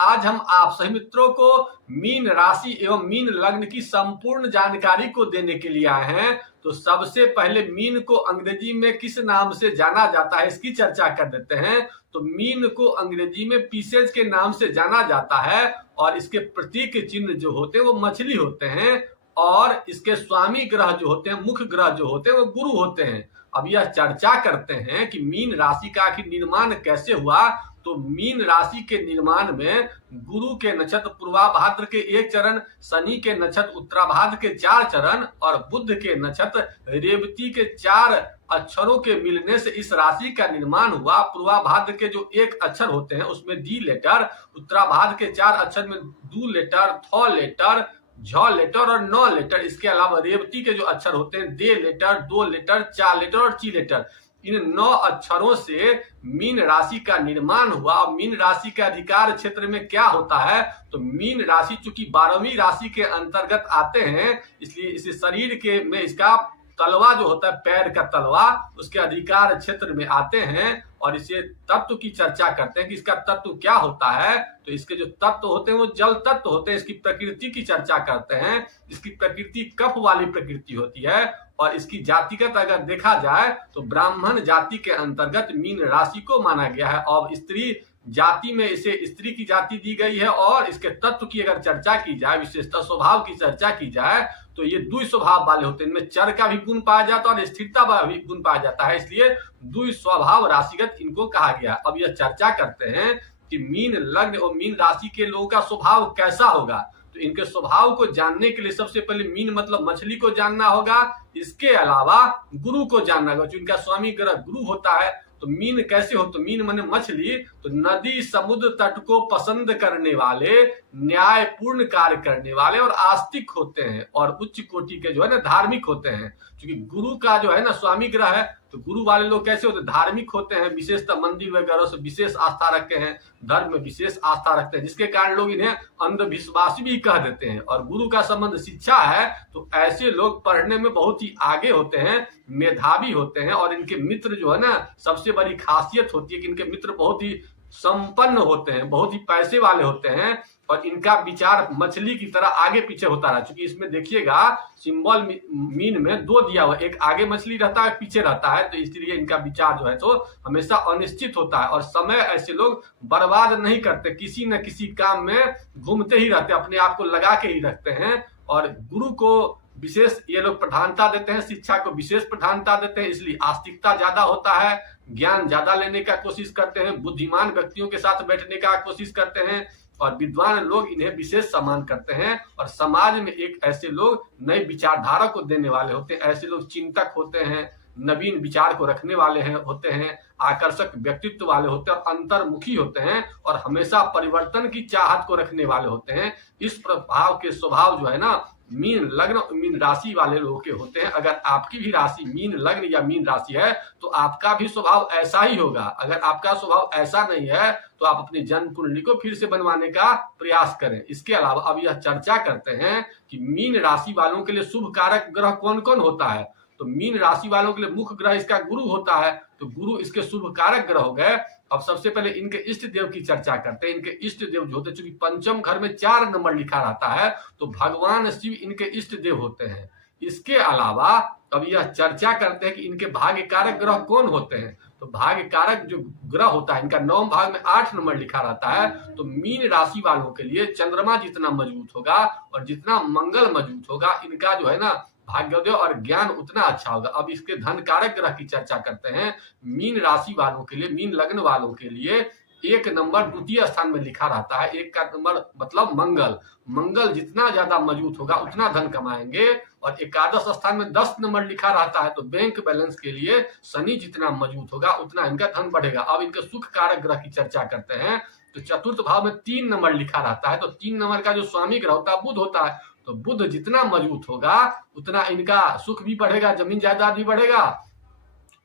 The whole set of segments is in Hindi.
आज हम आप सभी मित्रों को मीन राशि एवं मीन लग्न की संपूर्ण जानकारी को देने के लिए आए हैं। तो सबसे पहले मीन को अंग्रेजी में किस नाम से जाना जाता है इसकी चर्चा कर देते हैं। तो मीन को अंग्रेजी में पीसेज के नाम से जाना जाता है और इसके प्रतीक चिन्ह जो होते हैं वो मछली होते हैं और इसके स्वामी ग्रह जो होते हैं, मुख्य ग्रह जो होते हैं वो गुरु होते हैं। अब यह चर्चा करते हैं कि मीन राशि का आखिर निर्माण कैसे हुआ। तो मीन राशि के निर्माण में गुरु के नक्षत्र पूर्वाभाद्र के 1 चरण, शनि के नक्षत्र उत्तराभाद्र के 4 चरण और बुध के नक्षत्र रेवती के 4 अक्षरों के मिलने से इस राशि का निर्माण हुआ। पूर्वाभाद्र के जो 1 अक्षर होते हैं उसमें डी लेटर, उत्तराभाद्र के 4 अक्षर में दू लेटर, थ लेटर, झ लेटर और न लेटर, इसके अलावा रेवती के जो अक्षर होते हैं दे लेटर, दो लेटर, चा लेटर और ची लेटर, इन 9 अक्षरों से मीन राशि का निर्माण हुआ। और मीन राशि के अधिकार क्षेत्र में क्या होता है, तो मीन राशि चूंकि 12वीं राशि के अंतर्गत आते हैं इसलिए इस शरीर के में इसका तलवा जो होता है, पैर का तलवा, उसके अधिकार क्षेत्र में आते हैं और इसे तत्व की चर्चा करते हैं कि इसका तत्व क्या होता है। तो इसके जो तत्व होते हैं वो जल तत्व होते हैं। इसकी प्रकृति की चर्चा करते हैं। इसकी प्रकृति कफ वाली प्रकृति होती है और इसकी जातिगत अगर देखा जाए तो ब्राह्मण जाति के अंतर्गत मीन राशि को माना गया है। और स्त्री जाति में इसे स्त्री की जाति दी गई है। और इसके तत्व की अगर चर्चा की जाए, विशेषता स्वभाव की चर्चा की जाए, तो ये द्वि स्वभाव वाले होते हैं। इनमें चर का भी गुण पाया जाता है और स्थिरता का भी गुण पाया जाता है, इसलिए द्वि स्वभाव राशिगत इनको कहा गया। अब यह चर्चा करते हैं कि मीन लग्न और मीन राशि के लोगों का स्वभाव कैसा होगा। तो इनके स्वभाव को जानने के लिए सबसे पहले मीन मतलब मछली को जानना होगा। इसके अलावा गुरु को जानना होगा, जो इनका स्वामी ग्रह गुरु होता है। तो मीन कैसे हो, तो मीन माने मछली, तो नदी समुद्र तट को पसंद करने वाले, न्यायपूर्ण कार्य करने वाले और आस्तिक होते हैं और उच्च कोटि के जो है ना धार्मिक होते हैं। क्योंकि गुरु का जो है ना स्वामी ग्रह है, तो गुरु वाले लोग कैसे होते हैं, धार्मिक होते हैं, विशेषतः मंदिर वगैरह से विशेष आस्था रखते हैं, धर्म में विशेष आस्था रखते हैं, जिसके कारण लोग इन्हें अंधविश्वासी भी कह देते हैं। और गुरु का संबंध शिक्षा है, तो ऐसे लोग पढ़ने में बहुत ही आगे होते हैं, मेधावी होते हैं। और इनके मित्र जो है ना, सबसे बड़ी खासियत होती है कि इनके मित्र बहुत ही संपन्न होते हैं, बहुत ही पैसे वाले होते हैं और इनका विचार मछली की तरह आगे पीछे होता रहा। क्योंकि इसमें देखिएगा सिंबल मीन में 2 दिया हुआ, एक आगे मछली रहता है, पीछे रहता है, तो इसलिए इनका विचार जो है तो हमेशा अनिश्चित होता है। और समय ऐसे लोग बर्बाद नहीं करते, किसी न किसी काम में घूमते ही रहते, अपने आप को लगा के ही रखते हैं। और गुरु को विशेष ये लोग प्रधानता देते हैं, शिक्षा को विशेष प्रधानता देते हैं, इसलिए आस्तिकता ज्यादा होता है, ज्ञान ज्यादा लेने का कोशिश करते हैं, बुद्धिमान व्यक्तियों के साथ बैठने का कोशिश करते हैं और विद्वान लोग इन्हें विशेष सम्मान करते हैं। और समाज में एक ऐसे लोग नई विचारधारा को देने वाले होते हैं, ऐसे लोग चिंतक होते हैं, नवीन विचार को रखने वाले होते हैं, आकर्षक व्यक्तित्व वाले होते हैं और अंतर्मुखी होते हैं और हमेशा परिवर्तन की चाहत को रखने वाले होते हैं। इस प्रभाव के स्वभाव जो है ना मीन लग्न मीन राशि वाले लोगों के होते हैं। अगर आपकी भी राशि मीन लग्न या मीन राशि है तो आपका भी स्वभाव ऐसा ही होगा। अगर आपका स्वभाव ऐसा नहीं है तो आप अपनी जन्म कुंडली को फिर से बनवाने का प्रयास करें। इसके अलावा अब यह चर्चा करते हैं कि मीन राशि वालों के लिए शुभ कारक ग्रह कौन कौन होता है। तो मीन राशि वालों के लिए मुख्य ग्रह इसका गुरु होता है, तो गुरु इसके शुभ कारक ग्रह हो गए। अब सबसे पहले इनके इष्ट देव की चर्चा करते हैं। इनके इष्ट देव जो होते हैं, चूंकि पंचम घर में 4 नंबर लिखा रहता है, तो भगवान शिव इनके इष्ट देव होते हैं। इसके अलावा अब यह चर्चा करते हैं कि इनके भाग्य कारक ग्रह कौन होते हैं। तो भाग्य कारक जो ग्रह होता है, इनका 9 भाग में 8 नंबर लिखा रहता है। तो मीन राशि वालों के लिए चंद्रमा जितना मजबूत होगा और जितना मंगल मजबूत होगा, इनका जो है ना भाग्योदय और ज्ञान उतना अच्छा होगा। अब इसके धन कारक ग्रह की चर्चा करते हैं। मीन राशि वालों के लिए, मीन लग्न वालों के लिए 1 नंबर द्वितीय स्थान में लिखा रहता है। 1 का नंबर मतलब मंगल, मंगल जितना ज्यादा मजबूत होगा उतना धन कमाएंगे। और एकादश स्थान में 10 नंबर लिखा रहता है, तो बैंक बैलेंस के लिए शनि जितना मजबूत होगा उतना इनका धन बढ़ेगा। अब इनके सुख कारक ग्रह की चर्चा करते हैं। तो चतुर्थ भाव में 3 नंबर लिखा रहता है, तो 3 नंबर का जो स्वामी ग्रह होता है बुध होता है। तो बुध जितना मजबूत होगा उतना इनका सुख भी बढ़ेगा, जमीन जायदाद भी बढ़ेगा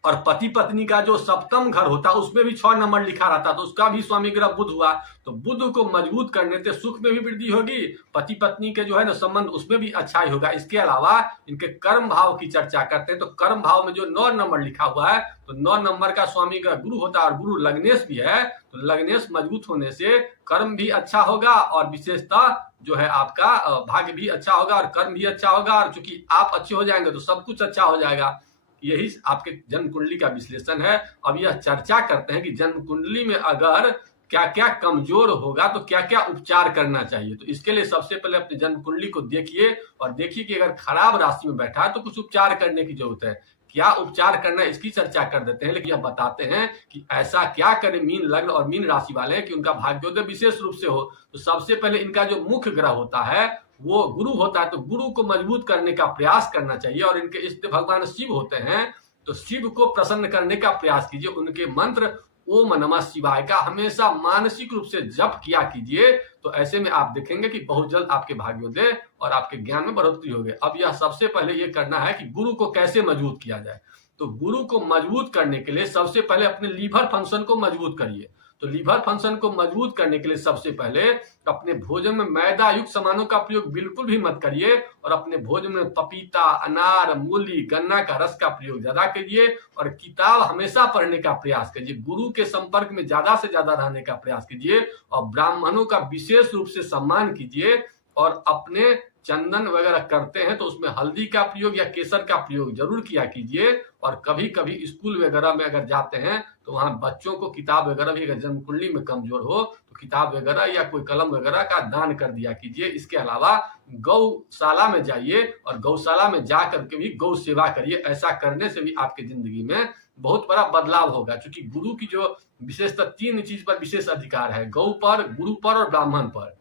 और पति पत्नी का जो सप्तम घर होता है उसमें भी 6 नंबर लिखा रहता, तो उसका भी स्वामी ग्रह बुध हुआ। तो बुध को मजबूत करने से सुख में भी वृद्धि होगी, पति पत्नी के जो है ना संबंध उसमें भी अच्छाई होगा। इसके अलावा इनके कर्म भाव की चर्चा करते हैं, तो कर्म भाव में जो 9 नंबर लिखा हुआ है, तो 9 नंबर का स्वामी ग्रह गुरु होता है और गुरु लग्नेश भी है। तो लग्नेश मजबूत होने से कर्म भी अच्छा होगा और विशेषता जो है आपका भाग्य भी अच्छा होगा और कर्म भी अच्छा होगा, और चूंकि आप अच्छे हो जाएंगे तो सब कुछ अच्छा हो जाएगा। यही आपके जन्म कुंडली का विश्लेषण है। अब यह चर्चा करते हैं कि जन्म कुंडली में अगर क्या क्या कमजोर होगा तो क्या क्या उपचार करना चाहिए। तो इसके लिए सबसे पहले अपनी जन्म कुंडली को देखिए और देखिए कि अगर खराब राशि में बैठा है तो कुछ उपचार करने की जरूरत है। क्या उपचार करना है इसकी चर्चा कर देते हैं, लेकिन यह बताते हैं कि ऐसा क्या करें मीन लग्न और मीन राशि वाले कि उनका भाग्योदय विशेष रूप से हो। तो सबसे पहले इनका जो मुख्य ग्रह होता है वो गुरु होता है, तो गुरु को मजबूत करने का प्रयास करना चाहिए। और इनके इष्ट भगवान शिव होते हैं, तो शिव को प्रसन्न करने का प्रयास कीजिए। उनके मंत्र ओम नमः शिवाय का हमेशा मानसिक रूप से जप किया कीजिए। तो ऐसे में आप देखेंगे कि बहुत जल्द आपके भाग्योदय और आपके ज्ञान में बढ़ोतरी होगी। अब यह सबसे पहले ये करना है कि गुरु को कैसे मजबूत किया जाए। तो गुरु को मजबूत करने के लिए सबसे पहले अपने लीवर फंक्शन को मजबूत करिए। तो लीवर फंक्शन को मजबूत करने के लिए सबसे पहले अपने भोजन में मैदा युक्त सामानों का प्रयोग बिल्कुल भी मत करिए और अपने भोजन में पपीता, अनार, मूली, गन्ना का रस का प्रयोग ज्यादा कीजिए और किताब हमेशा पढ़ने का प्रयास कीजिए। गुरु के संपर्क में ज्यादा से ज्यादा रहने का प्रयास कीजिए और ब्राह्मणों का विशेष रूप से सम्मान कीजिए। और अपने चंदन वगैरह करते हैं तो उसमें हल्दी का प्रयोग या केसर का प्रयोग जरूर किया कीजिए। और कभी कभी स्कूल वगैरह में अगर जाते हैं तो वहां बच्चों को किताब वगैरह भी, अगर जन्म कुंडली में कमजोर हो तो किताब वगैरह या कोई कलम वगैरह का दान कर दिया कीजिए। इसके अलावा गौशाला में जाइए और गौशाला में जा करके भी गौ सेवा करिए। ऐसा करने से भी आपके जिंदगी में बहुत बड़ा बदलाव होगा, क्योंकि गुरु की जो विशेषता 3 चीज पर विशेष अधिकार है, गौ पर, गुरु पर और ब्राह्मण पर।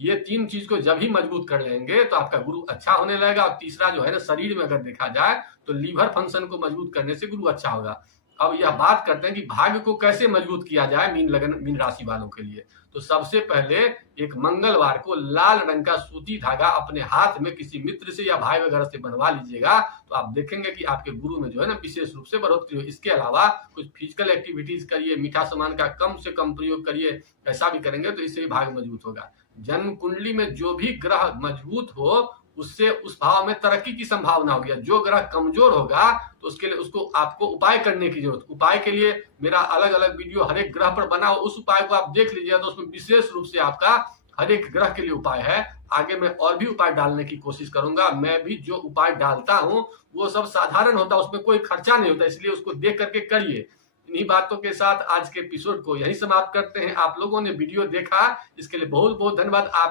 ये 3 चीज को जब ही मजबूत कर लेंगे तो आपका गुरु अच्छा होने लगेगा। और तीसरा जो है ना, शरीर में अगर देखा जाए तो लीवर फंक्शन को मजबूत करने से गुरु अच्छा होगा। अब यह बात करते हैं कि भाग्य को कैसे मजबूत किया जाए मीन लगन मीन राशि वालों के लिए। तो सबसे पहले एक मंगलवार को लाल रंग का सूती धागा अपने हाथ में किसी मित्र से या भाई वगैरह से बनवा लीजिएगा। तो आप देखेंगे कि आपके गुरु में जो है ना विशेष रूप से बढ़ोतरी हो। इसके अलावा कुछ फिजिकल एक्टिविटीज करिए, मीठा सामान का कम से कम प्रयोग करिए। ऐसा भी करेंगे तो इससे भी भाग्य मजबूत होगा। जन्म कुंडली में जो भी ग्रह मजबूत हो उससे उस भाव में तरक्की की संभावना होगी। जो ग्रह कमजोर होगा तो उसके लिए उसको आपको उपाय करने की जरूरत। उपाय के लिए मेरा अलग अलग वीडियो हर एक ग्रह पर बना हो, उस उपाय को आप देख लीजिए। तो उसमें विशेष रूप से आपका हर एक ग्रह के लिए उपाय है। आगे मैं और भी उपाय डालने की कोशिश करूंगा। मैं भी जो उपाय डालता हूं वो सब साधारण होता है, उसमें कोई खर्चा नहीं होता, इसलिए उसको देख करके करिए। इन्हीं बातों के साथ आज के एपिसोड को यही समाप्त करते हैं। आप लोगों ने वीडियो देखा इसके लिए बहुत बहुत धन्यवाद। आप